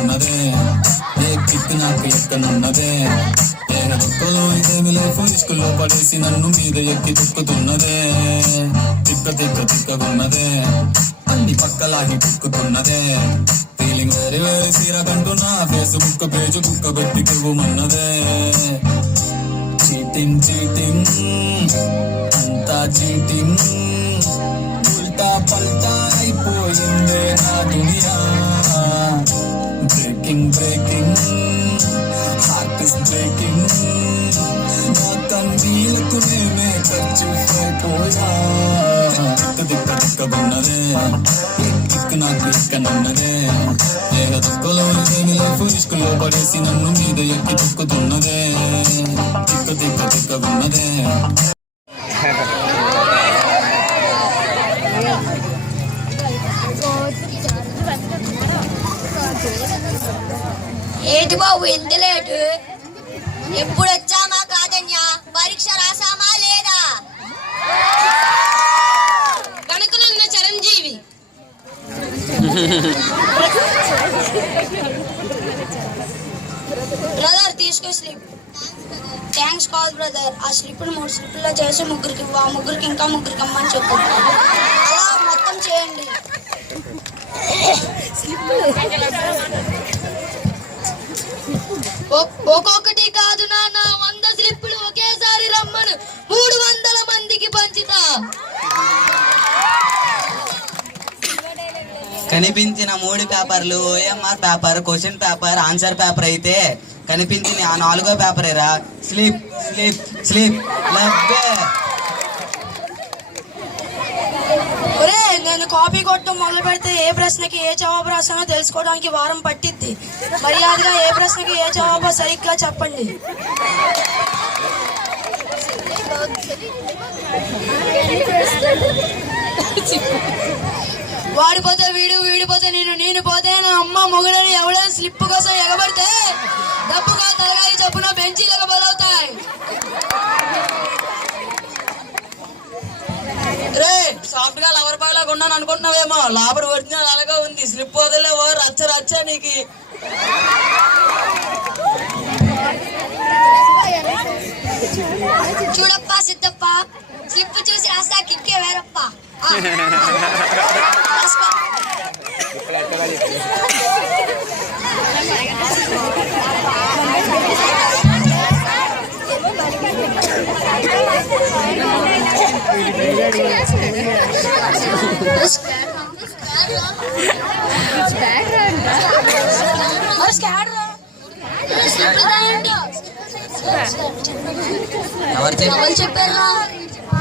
ఉన్నదే ఏ కిక్ నాకు ఎక్కనున్నదే ఒక్కలో ఇదేమి లైఫ్ ఇసుకలో పడేసి నన్ను మీద ఎక్కి తొక్కుతున్నదే తిక్కగున్నదే అన్ని పక్కలాగి తొక్కుతున్నదే ఫీలింగ్ వేరే వేరే సీరకంటున్నా ఫేస్బుక్ పేజ్ బుక్క పెట్టి కివ్వమన్నదే చీటింగ్ అంతా చీటింగ్ ఉల్టా పల్టా అయిపోయిందే నా దునియా బ్రేకింగ్ హార్ట్ ఇస్ బ్రేకింగ్ నా కన్నీళ్లకు నేనే ఖర్చు అయిపోయా దిక్కగున్నదే దిక్కు నాకు ఎక్కనున్నదే ఏదో దుక్కలో లేని లైఫ్ ఇసుకలో పడేసి నన్ను మీద ఎక్కి తొక్కుతున్నదే దిక్కగున్నదే. ఏంటి బాబు ఎంత లేటు? ఎప్పుడు వచ్చామా కాదన్యా? పరీక్ష రాసామా లేదా? కనుకనున్న చిరంజీవి బ్రదర్ తీసుకో స్లిప్. థ్యాంక్స్ కాదు బ్రదర్. ఆ స్లిప్ 3 స్లిప్లో చేసి ముగ్గురికి ఆ ముగ్గురికి ఇంకా ముగ్గురికి అమ్మని చెప్పు. అలా మొత్తం చేయండి. ఒక్కొక్కటి కాదు నాన్న, 100 స్లిప్పులు ఒకేసారి రమ్మను. 300 మందికి పంచుతా. కనిపించిన 3 పేపర్లు OMR paper, question paper, answer paper అయితే కనిపించిన ఆ 4వ పేపరేరా స్లిప్ స్లిప్ స్లిప్ లబ్బే. నేను కాపీ కొట్టడం మొదలు పెడితే ఏ ప్రశ్నకి ఏ జవాబు రాసానో తెలుసుకోవడానికి వారం పట్టిద్ది. మర్యాదగా ఏ ప్రశ్నకి ఏ జవాబో సరిగ్గా చెప్పండి. వాడిపోతే వీడు, వీడిపోతే నేను పోతే నా అమ్మ మొగుడని ఎవడో స్లిప్ కోసం ఎగబడితే డబ్బుగా తలగాయి చొప్పున బెంచీలకు బలవుతాయి. రే సాఫ్ట్ గా లవర్ బాయ్ లాగా ఉన్నాను అనుకుంటున్నావేమో, లోపల ఒరిజినల్ అలాగే ఉంది. స్లిప్ వదిలేవో రచ్చ నీకు. చూడప్ప సిద్ధప్ప, స్లిప్ చూసి రాసా కిక్కే వేరప్ప. ఎవరు చెప్పారా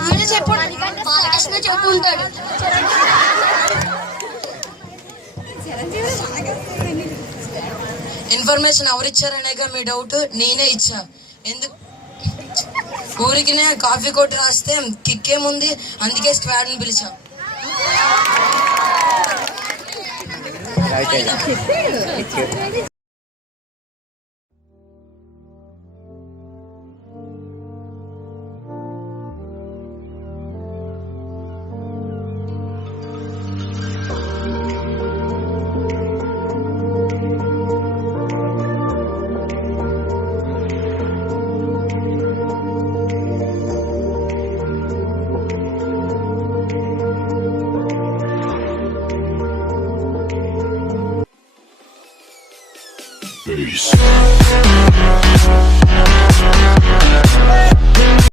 వీడు చెప్పాడు బాలకృష్ణ చెప్పుకుంటాడు. ఇన్ఫర్మేషన్ ఎవరిచ్చారనేగా మీ డౌట్, నేనే ఇచ్చా. ఎందుకు ఊరికినే కాఫీ కొట్టి రాస్తే కిక్కేముంది, అందుకే స్క్వాడ్ని పిలిచా. Peace.